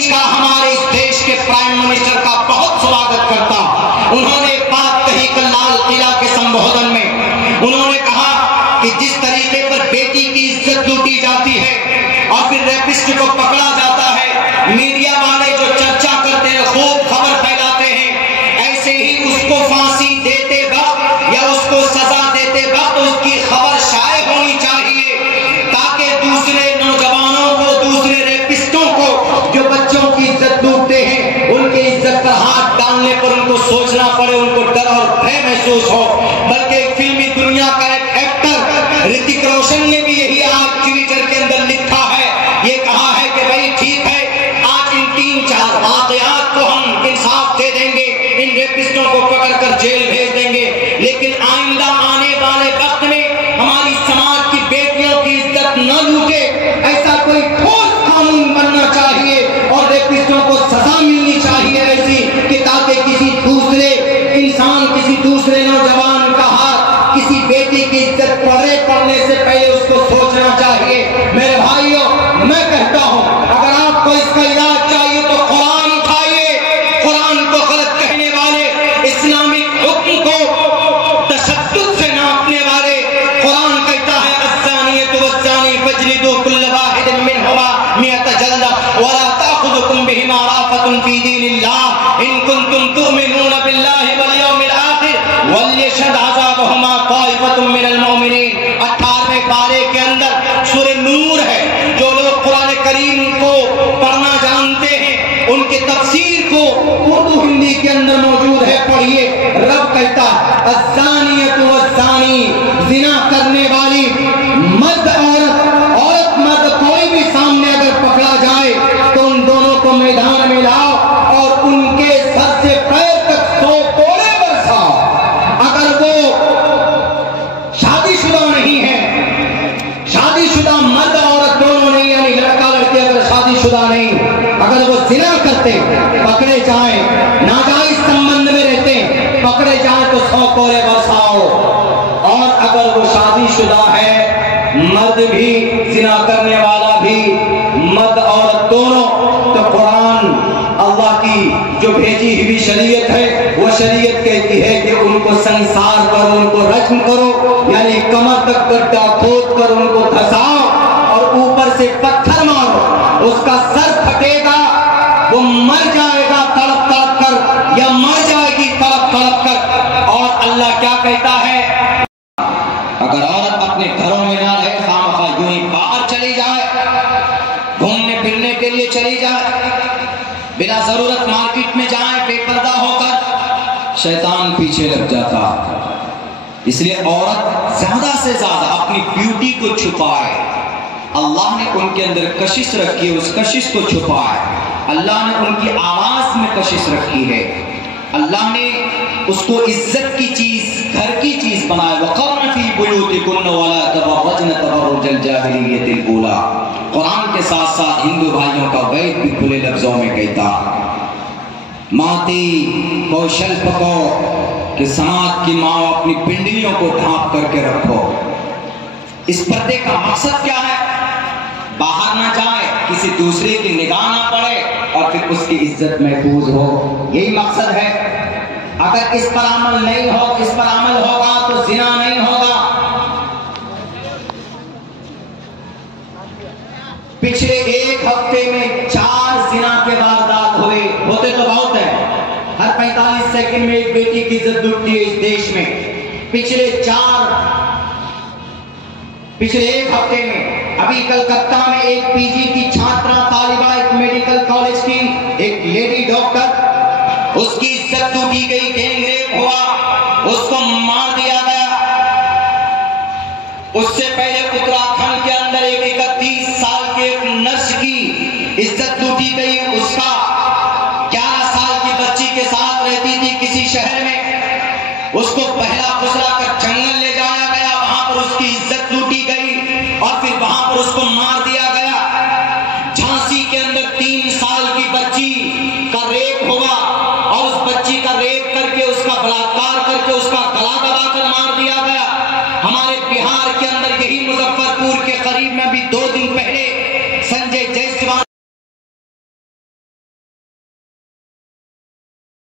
चीज का हमारे इस देश के प्राइम मिनिस्टर का बहुत स्वागत करता। उन्होंने एक बात कही कल लाल किला के संबोधन में। उन्होंने कहा कि जिस तरीके पर बेटी की इज्जत लूटी जाती है और फिर रेपिस्ट को पकड़ा जाता है, मीडिया वाले जो चर्चा करते हैं, खूब खबर फैलाते हैं, ऐसे ही उसको फांसी देते वक्त या उसको सजा देते वक्त उसकी खबर शाये होनी चाहिए, ताकि दूसरे नौजवानों को, दूसरे रेपिस्टों को जो बच्चों की इज्जत लूटते हैं, उनकी इज्जत पर हाथ डालने पर उनको सोचना पड़े, उनको डर और भय महसूस हो। बल्कि फिल्मी दुनिया का एक एक्टर ऋतिक रोशन ने भी यही आज ट्विटर के अंदर लिखा है, ये कहा है कि भाई ठीक है, आज इन 3-4 वाकयात को हम इंसाफ दे देंगे, इन रेपिस्टों को पकड़कर जेल भेज देंगे, लेकिन आइंदा आने वाले वक्त में हमारी समाज की बेटियों की इज्जत न लूटे, ऐसा कोई ठोस कानून बनना चाहिए और रेपिस्टों को सजा मिलनी चाहिए ऐसी कि ताकि किसी दूसरे इंसान, किसी दूसरे नौजवान का हाथ किसी बेटी की इज्जत पड़ने से पहले उसको सोचना चाहिए। मेरे भाइयों, मैं कहता हूं, अगर आपको इसका इलाज चाहिए तो कुरान उठाइए। कुरान को गलत कहने वाले, इस्लामिक हुक्म को तशद्दुद से नापने वाले, कुरान कहता है अस्सानियतु वस्सानी फजलिदू कुल्ल वाहिदिन मिनहुमा मिअत जल्दा वला ताखुजुकुम बिहिमा राफतुन फी दीनिल्लाह इन कुंतुम तु'मिनूना बिल्लाहि वल यौमिल आखिर वलियशहद अज़ाबहुमा ताइफतुम मिनल मुमिनीन। 18वें पारे के अंदर सूरह नूर है। जो लोग कुरान करीम को पढ़ना जानते हैं, उनके तफसीर को उर्दू हिंदी के अंदर मौजूद है, पढ़िए। रब कहता है अस्सानियतु वस्सानी, जिना करने वाली मर्द औरत मर्द कोई भी सामने अगर पकड़ा जाए तो उन दोनों को मैदान में लाओ और उनके सर से पैर तक 100 कोड़े बरसाओ। अगर वो शादीशुदा नहीं है, शादीशुदा मर्द औरत दोनों नहीं, यानी लड़का लड़की अगर शादीशुदा नहीं, अगर वो जिना करते पकड़े जाए, नाजायज संबंध में रहते पकड़े जाए तो 100 कोड़े बरसाओ। और अगर वो शादीशुदा है, मर्द भी जिना करने वाला भी, मर्द औरत दोनों, तो कुरान अल्लाह की जो भेजी हुई शरीयत है, वो शरीयत कहती है कि उनको संसार करो, उनको रज्म करो, यानी कमर तक गड्ढा खोद कर उनको धसाओ और ऊपर से पत्थर मारो, उसका सर फटेगा, वो मर जाएगा तड़प तड़प कर या मर जाएगी तड़प तड़प कर। और अल्लाह क्या कहता है, अगर औरत अपने घरों में ना रहे, खामखा यूं ही बाहर चली जाए, घूमने फिरने के लिए चली जाए, बिना जरूरत मार्केट में जाए बेपर्दा होकर, शैतान पीछे लग जाता। इसलिए औरत ज्यादा से ज्यादा अपनी ब्यूटी को छुपाए। अल्लाह ने उनके अंदर कशिश रखी है, उस कशिश को छुपाए। अल्लाह ने उनकी आवाज में कशिश रखी है। अल्लाह ने उसको इज्जत की चीज, घर की चीज बनाया। वक़र्न फी बुयूतिकुन्न वला तबर्रजन तबर्रुजल जाहिलिय्यतिल ऊला। कुरान के साथ साथ हिंदू भाइयों का वैद भी खुले लफ्जों में कहता, माती कौशल पको कि समाज की माँ अपनी पिंडलियों को ढांप करके रखो। इस पर्दे का मकसद क्या है? बाहर ना जाए, किसी दूसरे की निगाह ना पड़े और फिर उसकी इज्जत महफूज हो, यही मकसद है। अगर इस पर अमल नहीं हो, इस पर अमल होगा तो जिना नहीं होगा। पिछले एक हफ्ते में 4 जिना के वारदात हुए, होते तो बहुत है। हर 45 सेकंड में एक बेटी की इज्जत लुटती है इस देश में। पिछले एक हफ्ते में अभी कलकत्ता में एक पीजी की छात्रा तालिबा, एक मेडिकल कॉलेज की एक लेडी डॉक्टर, उसकी इज्जत लूटी गई, गैंग रेप हुआ, उसको मार दिया गया। उससे पहले उत्तराखंड के अंदर एक 31 साल के एक नर्स की इज्जत लूटी गई। उसका 11 साल की बच्ची के साथ रहती थी किसी शहर में, उसको पहला फुसला कर जंगल ले जाया गया, वहां पर उसकी इज्जत लूटी गई और फिर वहां पर उसको मार दिया